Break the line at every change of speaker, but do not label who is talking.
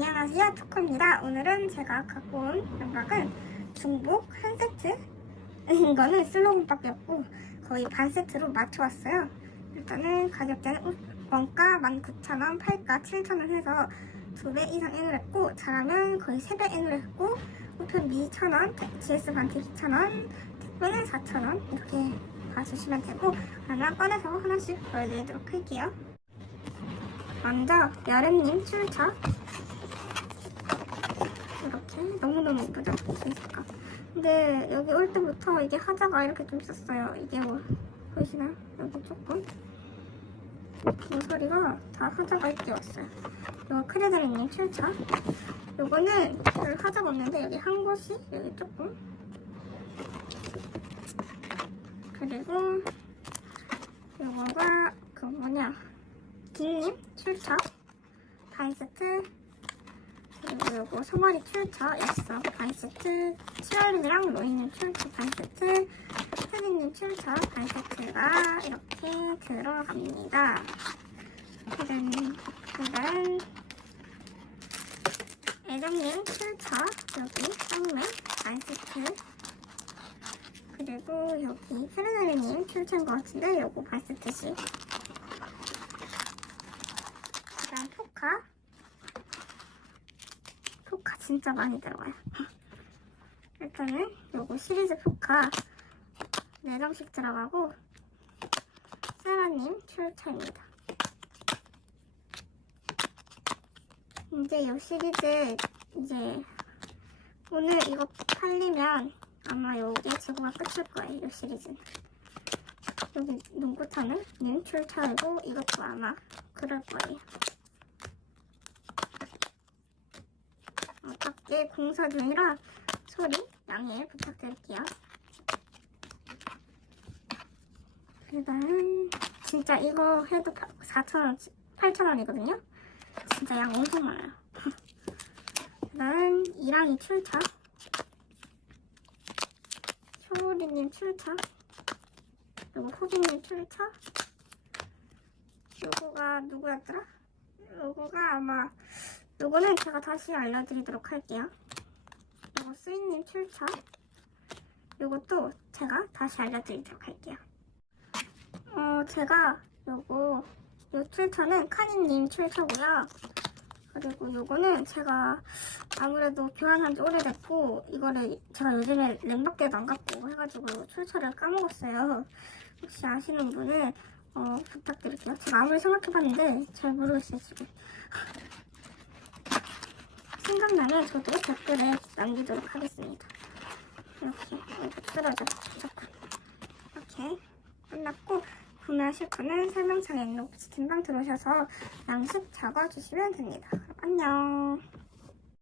안녕하세요 투커입니다. 오늘은 제가 갖고 온 양박은 중복 한 세트 이거는 슬로건밖에 없고 거의 반 세트로 맞춰왔어요. 일단은 가격대는 우- 원가 19,000원, 팔가 7,000원 해서 두배 이상 인을 했고 잘하면 거의 세배 인을 했고 우편비 1,000원, GS 반티 2,000원, 택배는 4,000원 이렇게 봐주시면 되고 하나 꺼내서 하나씩 보여드리도록 할게요. 먼저 여름님 출처 이렇게 너무너무 예쁘죠? 제스카 근데 여기 올 때부터 이게 하자가 이렇게 좀 있었어요. 이게 뭐 보이시나요? 여기 조금? 모서리가 다 하자가 있게 왔어요. 이거 크레드리님 출처. 요거는 별 하자가 없는데 여기 한 곳이 여기 조금. 그리고 요거가 그 뭐냐? 김님 출처. 바이세트 그리고 소머리 출처였어. 바이세트. 치얼림이랑 로이님 출처 바이세트. 혜진님 출처 바이세트가 이렇게 들어갑니다. 그다음 그다음 애정님 출처 여기 쌍매 바이세트. 그리고 여기 페르나리님 출처인 것 같은데 요거 바이세트씩. 그다음 포카 포카 진짜 많이 들어가요. 일단은 요거 시리즈 포카 4장씩 들어가고 세라님 출처입니다. 이제 요 시리즈 이제 오늘 이거 팔리면 아마 요게 재고가 끝일 거예요 요 시리즈는. 여기 눈꽃하는 님 출처이고 이것도 아마 그럴 거예요 어, 밖에 공사 중이라 소리 양해 부탁드릴게요. 일단 진짜 이거 해도 4,000원, 8,000원이거든요. 진짜 양 엄청 많아요. 일단 이랑이 출처 효리님 출처 그리고 호빈님 출처 요거가 누구였더라? 요거가 아마 요거는 제가 다시 알려드리도록 할게요. 요거 스윗님 출처. 요것도 제가 다시 알려드리도록 할게요. 어, 제가 요거, 요 출처는 카니님 출처고요. 그리고 요거는 제가 아무래도 교환한 지 오래됐고, 이거를 제가 요즘에 램밖에도 안 갖고 해가지고 출처를 까먹었어요. 혹시 아시는 분은 어, 부탁드릴게요. 제가 아무리 생각해봤는데 잘 모르겠어요, 지금. 생각나면 저도 댓글에 남기도록 하겠습니다. 이렇게 쓰러져 자꾸 이렇게 끝났고 구매하실 분은 설명창에 있는 옥시 팀방 들어오셔서 양식 적어주시면 됩니다. 안녕.